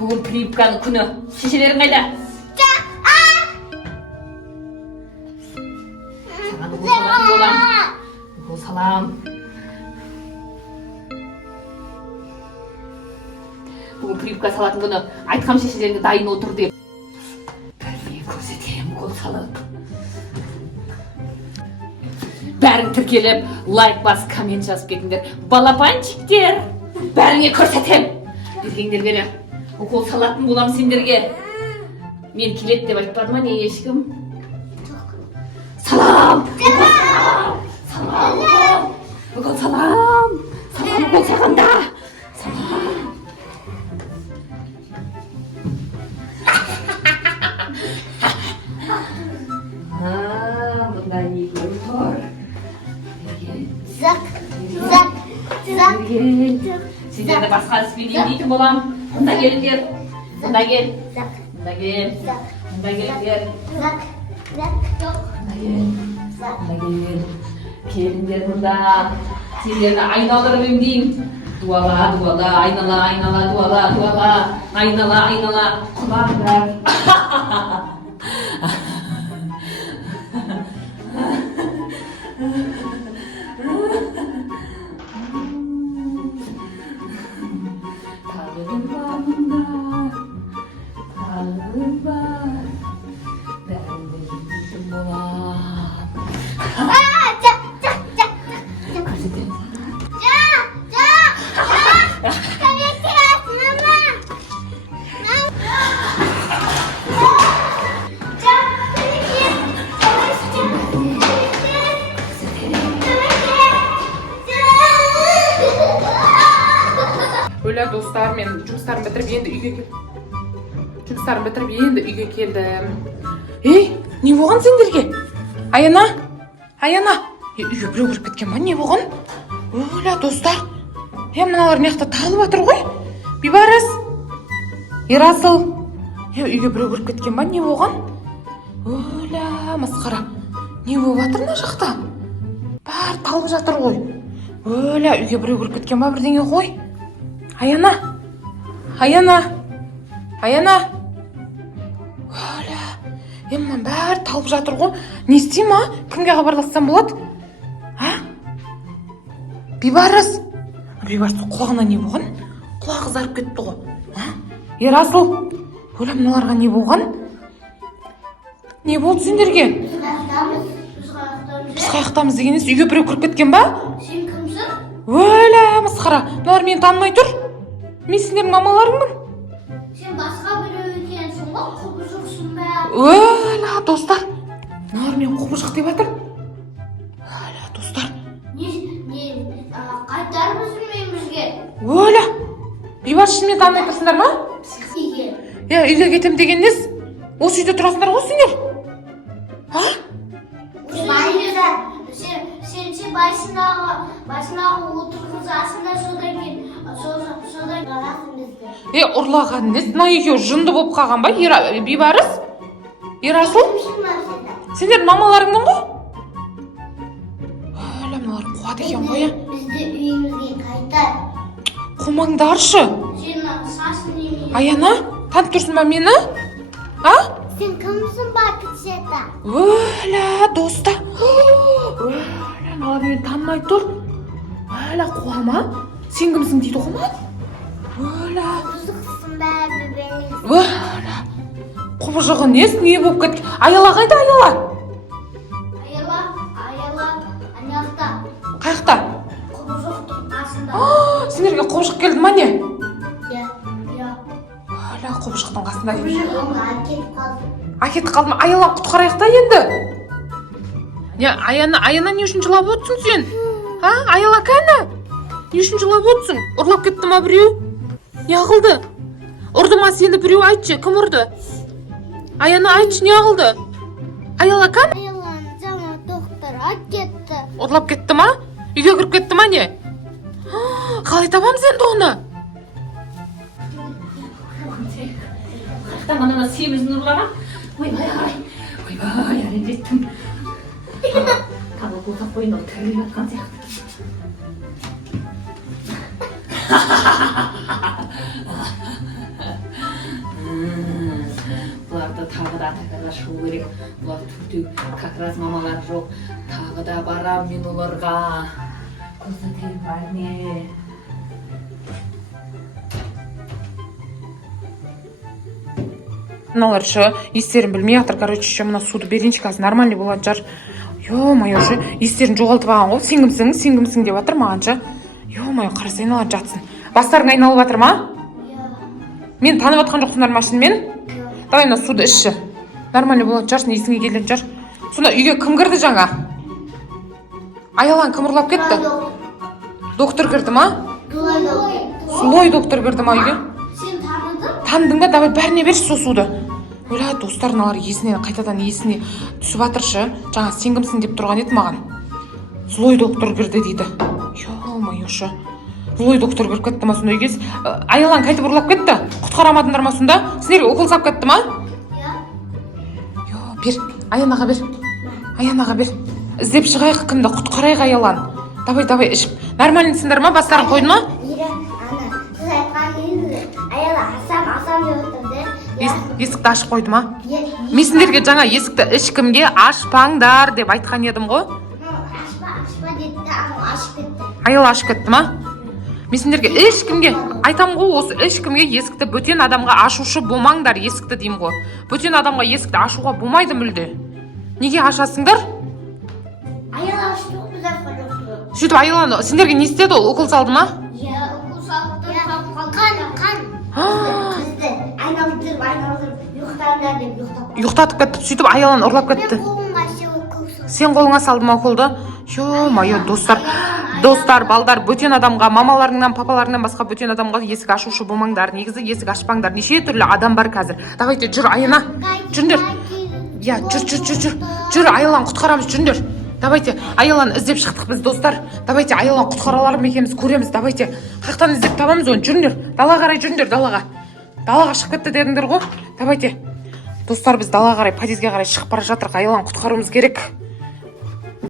Bugün Pripka'nın günü. Şişelerin kayda? Sana bu salam olan. Bu salam. Bugün Pripka salатын günü. Айтқам шешелеріңе дайын отыр деп. Біріне көрсетем қол салып. Бәрің тіркеліп, лайк бас, коммент жазып кетіңдер. Балапанчиктер, бәріңе көрсетем. Білгендер бері. Укол салатын болам сендерге. Мен келет деп айтпады ма не ешкім? Салам! Салам! Укол салам! Салам укол сағанда! Салам! Бұндай егер тұр. Зак, зак, зак. Сендерді басқа іспедейін дейтін болам. Мұнда келіңдер. Мұнда кел. Мұнда кел. Мұнда келіңдер. Зак, зак, жоқ. Мұнда кел. Мұнда кел. Келіңдер мұнда. Сендерді айналдырып емдейін. Дуала, дуала, айнала, айнала, дуала, дуала. Айнала, айнала. Құлағдар. Öyle dostlar, men жұмыстарымды бітіріп енді үйге келдім. Жұмыстарымды бітіріп енді үйге келдім. Ей, не болған сендерге? Аяна? Аяна? Үйге біреу кіріп кеткен ба? Не болған? Öyle достар. Мыналар мына жақта талып жатыр ғой. Бейбарыс. Ерасыл. Үйге біреу кіріп кеткен ба? Не болған? Öyle масқара. Не болып жатыр мына жақта? Бәрі талып жатыр ғой. Öyle үйге біреу кіріп кеткен ба? Бірдеңе ғой. Аяна, Аяна, Аяна. Öyle. Мынаны бәрі талып жатыр ғой. Не істеймін, а? Кімге хабарлассам болады? А? Бейбарыс. Бейбарыс құлағына не болған? Құлағы қызарып кетті ғой. А? Ерасыл. Öyle мыналарға не болған? Не болды сендерге? Біз қаяқтамыз дегеніз үйге біреу кіріп кеткен ба? Сен кімсің? Öyle масқара. Мыналар мені танымай тұр. Мен сендердің мамаларыңмын. Сен басқа біреу екенсің ғой, құбыжықсың ба? Öyle достар. Мыналар мені құбыжық деп жатыр. Öyle достар. Қайтарып жүрмеймізге. Öyle. Бейбарыс шынымен танымай тұрсыңдар ма? Үйге. Үйге кетем деген нес? Осы үйде тұрасыңдар ғой сендер? А? Сен басындағы отырғызасың да содан қаласың бізді. Ұрлаған нес? Мына екеуі жынды болып қалған ба? Бейбарыс? Ерасыл? Сендер мамаларыңның ғой? Öyle мыналар қуады екен ғой. Бізді үйімізге қайтар. Қумаңдаршы. Сен сасың емей. Аяна, танып тұрсың ба мені? А? Сен кімсің бақытшета? Öyle достар. Öyle мыналар мені танымай тұр. Öyle қуама. Сен кімсің дейді ғой ма? Öyle. Құбыжықсың ба бебелесің? Öyle. Құбыжығы нес? Не болып кеткен? Аяла қайда Аяла? Аяла, анаяқта. Қаяқта? Құбыжықтың қасында. Сендерге құбыжық келді ма не? Иә. Öyle құбыжықтың қасында деп. Құбыжығымға әкетіп қалды. Әкетіп қалды ма? Аяла құтқарайық та енді. Аяна не үшін жылап отырсың сен? А? Аяла кәні? Не үшін жылап отырсың? Ұрлап кетті ма біреу? Не қылды? Ұрды ма сені біреу, айтшы, кім ұрды? Аяна айтшы, не қылды? Аяла кән? Аяланы жаңа доктор әкетті. Ұрлап кетті ма? Үйге кіріп кетті ма не? Қалай табамыз енді оны? Қаяқтан ғана семізін ұрлаған. Ойбай, ренжеттім. укол қойын ол тіріліп жатқан сияқты. Бұларды тағы да атакарға шығу керек. Бұлар түптеу как раз мамалар жоқ. Тағы да барам мен оларға. Көрсетейін бар не. Мыналар ше естерін білмей жатыр. Короче, ше мына суды берейінші қазір нормальный болатын шығар. Ё-моё, ше естерін жоғалтып алған ғой. Сен кімсің деп жатыр маған ше. Ё-моё, қарасай мыналар жатсын. Бастарың айналып жатыр ма? Мен танып отқан жоқсыңдар ма шынымен? Давай мына суды ішші. Нормальный болатын шығарсың, есіңе келетін шығар. Сонда үйге кім кірді жаңа? Аялан кім ұрлап кетті? Доктор кірді ма? Сұлой доктор кірді ма үйге? Сен таныдың? Таныдың ба? Давай бәріне берші сол суды. Ойла, достар, мыналар қайтадан есіне түсіп жатыршы. Жаңа сен кімсің деп тұрған еді маған. Злой доктор кірді дейді. Ё-моё, ше. Злой доктор кіріп кетті ма сонда үйге? Аялан қайтып ұрлап кетті. Құтқарамадыңдар ма сонда? Сендерге укол салып кетті ма? Ё, бер. Аянаға бер. Аянаға бер. Іздеп шығайық кімді, құтқарайық Аялан. Давай ішіп. Нормальныйсыңдар ма? Бастарын қойдың ма? Сіз айтқан кезде Аяла асам деп отырды. Есікті ашып қойды ма? Мен сендерге жаңа есікті ешкімге ашпаңдар деп айтқан едім ғой. Ашпа деді де ашып кетті. Аяла ашып кетті ма? Мен сендерге ешкімге айтам ғой, осы ешкімге есікті бөтен адамға ашушы болмаңдар есікті деймін ғой. Бөтен адамға есікті ашуға болмайды мүлде. Неге ашасыңдар? Аяла ашты ғой біз ашқан жоқпыз. Сөйтіп Аялан сендерге не істеді ол? Укол салды ма? Укол салды. Қан. Бізді айналдырып ұйықтаңдар деп ұйықтап. Ұйықтатып кетті, сөйтіп Аялан ұрлап кетті. Қолыңа укол салды. Сен қолыңа салды ма уколды? Ё-моё, достар, балдар, бөтен адамға, мамаларыңнан, папаларыңнан басқа бөтен адамға есік ашушы болмаңдар. Негізі есік ашпаңдар. Неше түрлі адам бар қазір. Давайте жүр Аяна. Жүріңдер. Я, жүр Аялан құтқарамыз, жүріңдер. Давайте, Аялан іздеп шықтық біз достар. Давайте, Аялан құтқараларым екенбіз көреміз. Давайте, қақтан іздеп табамыз оны, жүріңдер. Далаға қарай жүріңдер, далаға. Далаға шығып кетті дедіңдер ғой. Давайте. Достар, біз далаға қарай, подъезге қарай шығып бара жатырық. Аялан құтқаруымыз керек.